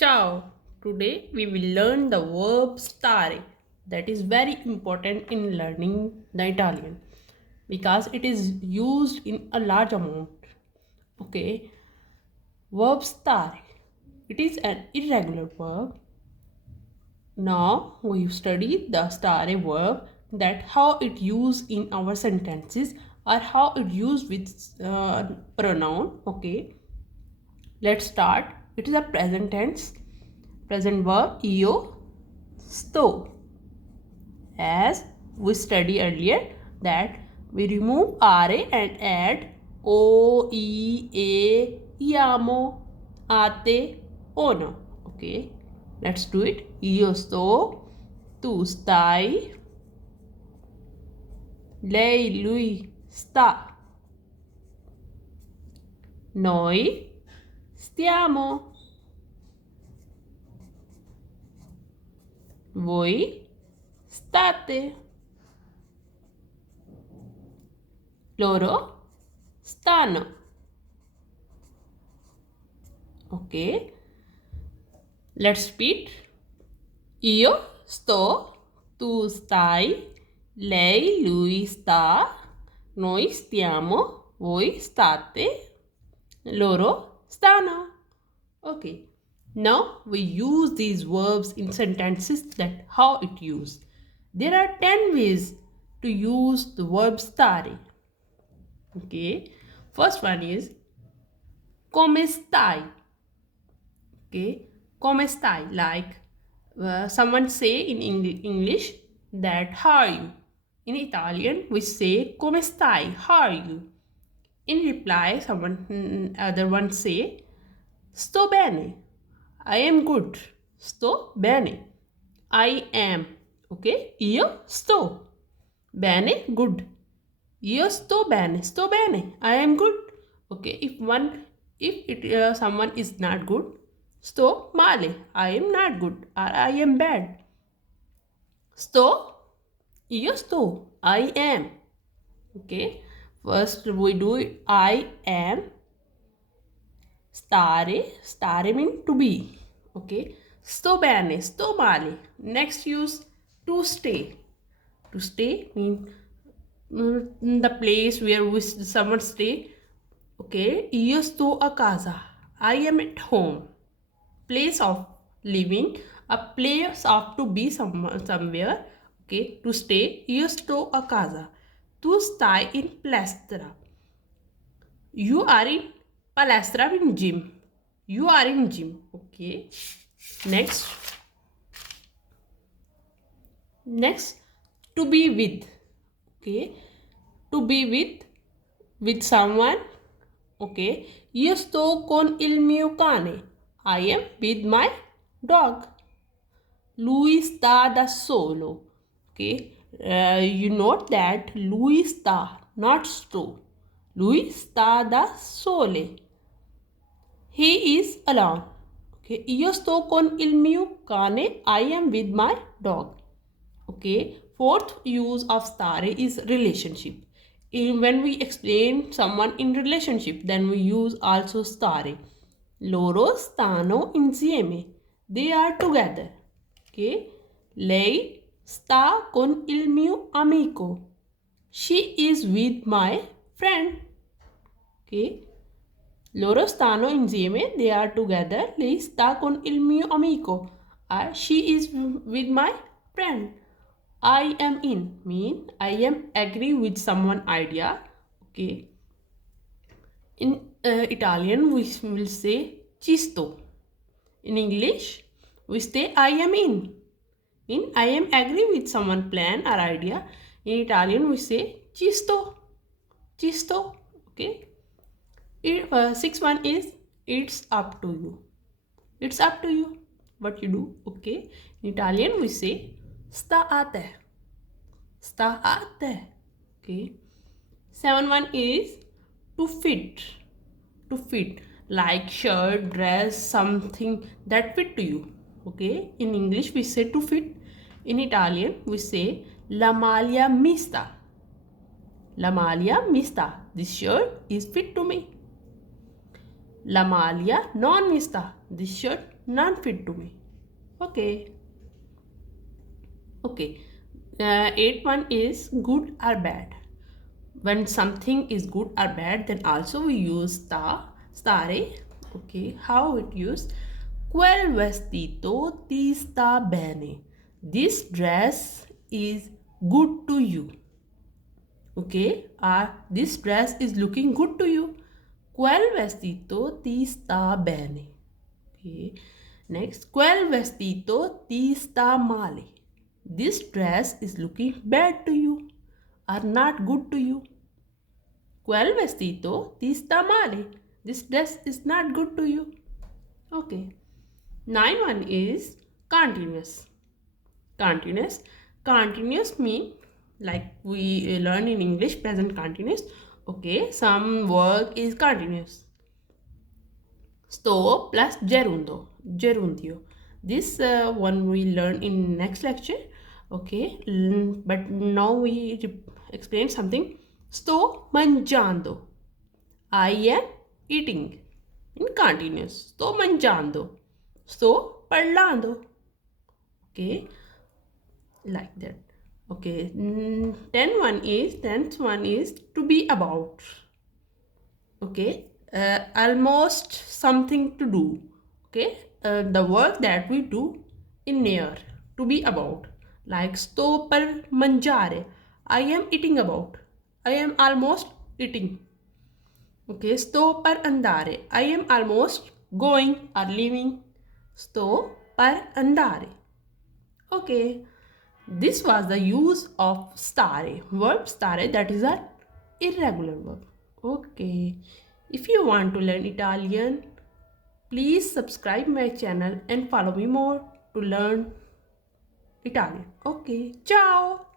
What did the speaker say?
Ciao! Today we will learn the verb stare that is very important in learning the Italian because it is used in a large amount. Okay, verb stare. It is an irregular verb. Now we study the stare verb, that how it used in our sentences or how it used with pronoun. Okay, let's start. It is a present tense. Present verb io sto. As we studied earlier that we remove ra and add o, e, a, iamo, ate, ono. Okay, let's do it. Io sto, tu stai, lei, lui sta, noi stiamo, voi state, loro stanno. Okay, let's repeat. Io sto, tu stai, lei, lui sta, noi stiamo, voi state, loro stanno. Okay, now we use these verbs in sentences. That how it used. There are 10 ways to use the verb stare. Okay, first one is come stai. Okay, come stai, like someone say in English that how are you. In Italian we say come stai, how are you. In reply someone other one say sto bene, I am good. Sto bene, I am. Okay, io sto bene, good. Io sto bene, I am good. Okay, if someone is not good, sto male, I am not good or I am bad. Sto, io sto, I am. Okay, first we do it, I am. Stare mean to be. Okay, sto bene, sto male. Next use to stay. To stay mean the place where someone stay. Okay, io sto a casa, I am at home. Place of living, a place of to be somewhere. Okay, to stay, io sto a casa, tu stai in palestra, you are in palestra in gym, you are in gym. Okay, next to be with. Okay, to be with someone. Okay, io sto con il mio cane, I am with my dog. Lui sta da solo. Okay, you note that lui sta, not sto. Lui sta da sole. He is alone. Okay, io sto con il mio cane, I am with my dog. Okay, fourth use of stare is relationship. When we explain someone in relationship, then we use also stare. Loro stanno insieme, they are together. Okay, lei sta con il mio amico, she is with my friend. Okay, loro stanno insieme, they are together. Lei sta con il mio amico, she is with my friend. I am in mean I am agree with someone idea. Okay, in Italian we will say ci sto. In English we say I am in I am agree with someone plan or idea. In Italian we say ci sto, ci sto. Okay, sixth one is it's up to you, it's up to you what you do. Okay, in Italian we say sta a te, sta a te. Okay, seven one is to fit, to fit like shirt, dress, something that fit to you. Okay, in English we say to fit. In Italian we say la maglia mista, la maglia mista, this shirt is fit to me. La maglia non mi sta. This shirt not fit to me. Okay. Okay. Eighth one is good or bad. When something is good or bad, then also we use stare. Okay. How it used? Quel vestito ti sta bene. This dress is good to you. Okay, this dress is looking good to you. Quel vestito ti sta bene. Okay, next, quel vestito ti sta male. This dress is looking bad to you or not good to you. Quel vestito ti sta male. This dress is not good to you. Okay, 9 one is continuous. Continuous mean, like we learn in English, present continuous. Okay, some work is continuous. Sto plus gerundio. This one we learn in next lecture. Okay, but now we explain something. Sto mangiando. I am eating. In continuous. Sto mangiando. Sto parlando. Okay, like that. Okay, 10th one is to be about. Okay, almost something to do. Okay, the work that we do in near, to be about, like sto per mangiare, I am eating about, I am almost eating. Okay, sto per andare, I am almost going or leaving. Sto per andare. Okay, this was the use of stare, verb stare, that is an irregular verb. Okay, if you want to learn Italian, please subscribe my channel and follow me more to learn Italian. Okay, ciao!